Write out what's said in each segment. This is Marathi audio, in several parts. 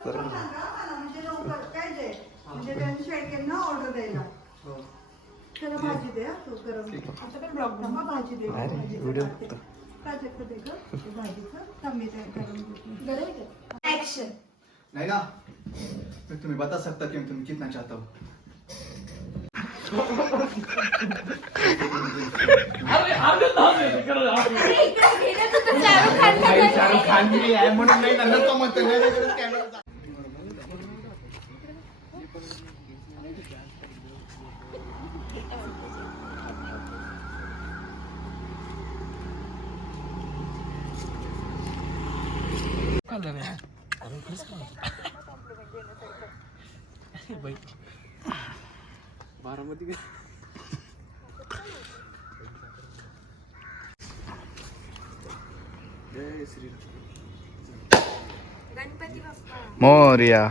म्हणजे लवकर काय जे म्हणजे त्यांनी शेळकेंना ऑर्डर द्यायला. त्याला भाजी दे तू गरम. आता पण ब्लॉग थांबा भाजी दे. व्हिडिओ प्राजक्त दे ग भाजीचं कमी दे गरम गरम एक्शन. नहीं ना मैं तुम्हें बता सकता कि मैं तुम्हें कितना चाहता हूँ. शाहरुख खान भी आहे म्हणून नाही नंतर तो म्हणतो नाही. बारामती जय श्री गणपती बाप्पा मोरया.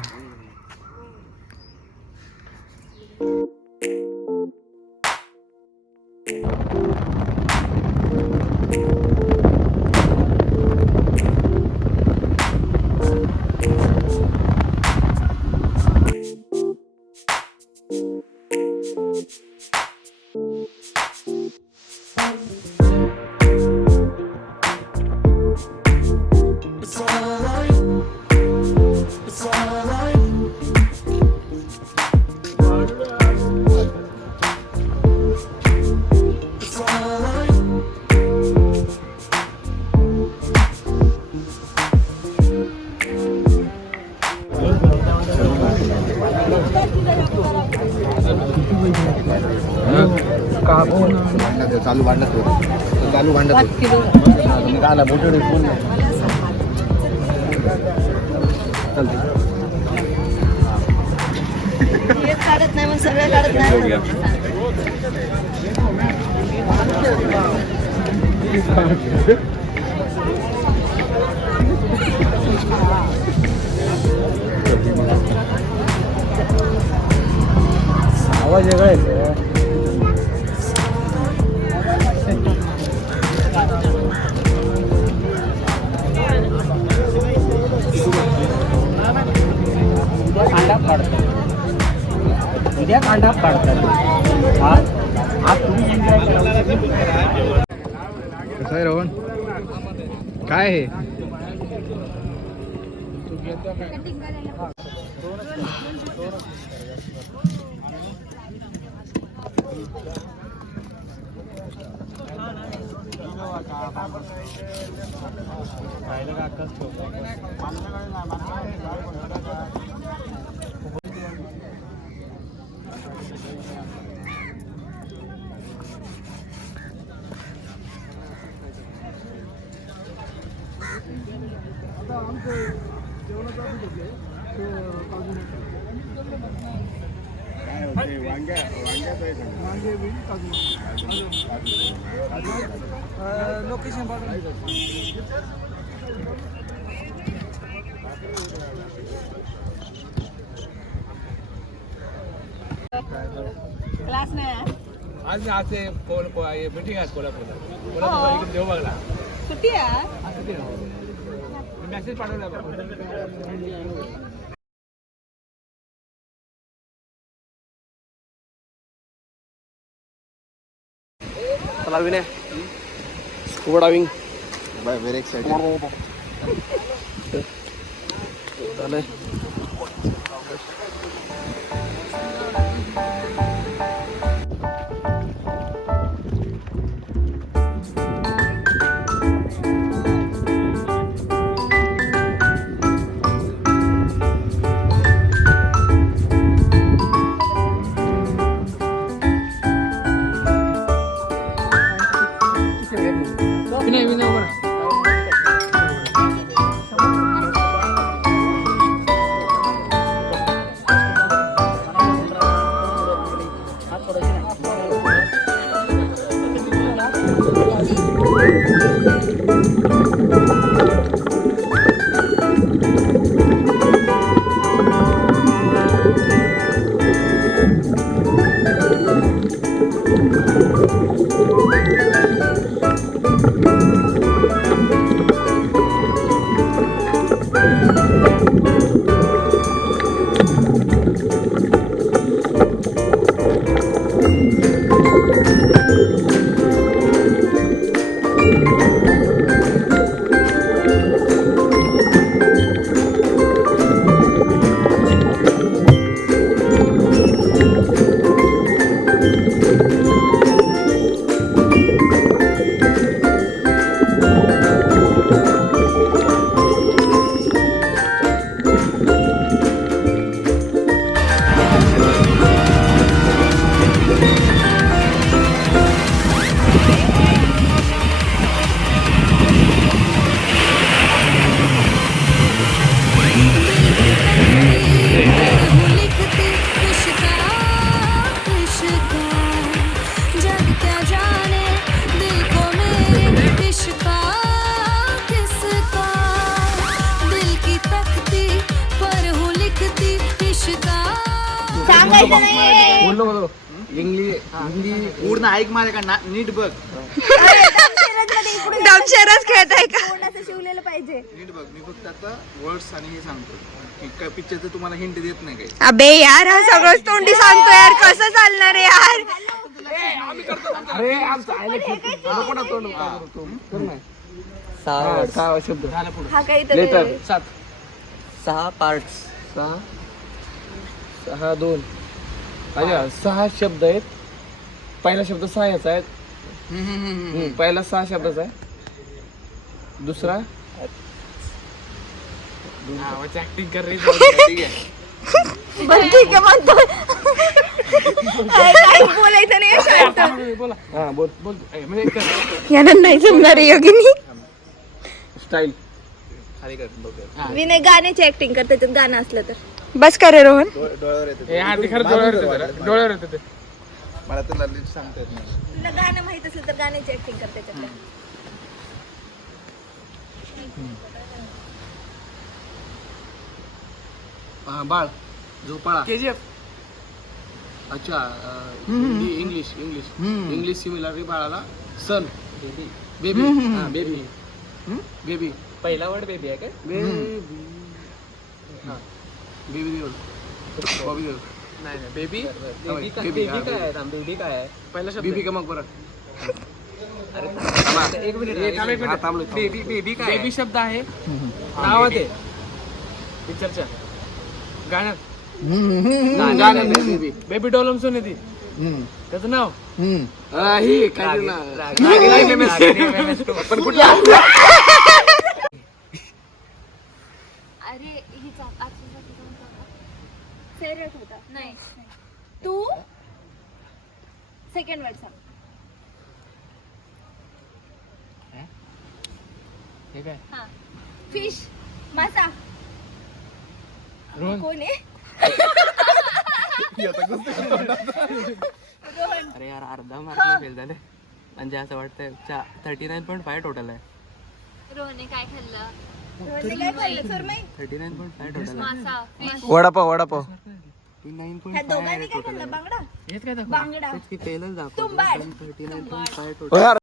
चालू भांडत आला मोठे फोन काढत नाही मग सगळं काढत नाही. आवाज वेगळा आहे. उद्या कांदा काढतात. कसं आहे रोहन? काय आहे? लोकेशन क्लास नाही आज आज मीटिंग आहे कोल्हापूरला देऊ बघला सुट्टी आहे. मेसेज पाठवला. चला Vinay scuba diving. Bye very excited. चालेल. सांगायचं नाही. बोलो इंग्लिश हिंदी पूर्ण ऐक माझ्या नीट बघ. दमशराच खेळताय का? कोणाचं शिवलेलं पाहिजे. नीट बघ. मी फक्त आता वर्ड्स आणि हे सांगतो की काय पिक्चरचं तुम्हाला हिंट देत नाही काही. अबे यार हा सगळंच तोंडी सांगतो यार, कसं चालणार आहे यार. अरे आमचं नको ना तोंड कर ना. सहा शब्द झाला पुढे. हा काही लेटर तर 7 6 पार्ट्स. 6 2 अच्छा 6 शब्द आहेत. पहिला शब्द 6 याचा आहे. पहिला 6 शब्दाचा आहे. दुसरा ऍक्टिंग कर रही. ठीक आहे. बरं ठीक आहे म्हणतो. काही बोलायचं नाही शांत. बोला हा बोल बोल म्हणजे यांना नाही जमणार आहे योगिनी. स्टाईल खाली कर बघ. मी नाही गाण्याची ऍक्टिंग करते, त्याच्यात गाणं असलं तर. बस करे रोहन. डोळ्यावर येते. हे आधी खरं डोळ्यावर येते ते. मला तर लगेच सांगता येत नाही. तुला गाणं माहित असेल तर गाण्याची ऍक्टिंग करते त्याच्यात. बाळ झोपाळा KGF. अच्छा हिंदी इंग्लिश इंग्लिश सिमिलर बाळाला सन बेबी बेबी बेबी पहिला वर्ड बेबी आहे काय? बेबी बेबी देओल बॉबी देओल नाही नाही बेबी. बेबी काय Baby, बेबी काय आहे? बेबी काय आहे? पहिला शब्द बेबी का मग परत एक मिनिट बेबी बेबी काय बेबी शब्द आहे नावात आहे पिक्चरच्या गाण्यात बेबी बेबी डॉलम सोने ती त्याचं नाव ही काय पण कुठलं अरे हिचा फेवरेट होता. नाही तू सेकंड वर्ड सांग. हे काय हा फिश मासा. रोहन कोण आहे? अरे यार अर्धा मार्क फेल झाले म्हणजे असं वाटतंय 39.5 टोटल आहे. रोहने काय खाल्लं? रोहनने काय खाल्लं सुरमई? 39.5 टोटल आहे. मासा फिश. वडापाव वडापाव. ह्या दोघांनी काय खाल्लं? बांगडा हेच काय दाखव बांगडा तेच की पहिलंच दाखव. तुंबाड. 39.5 हो यार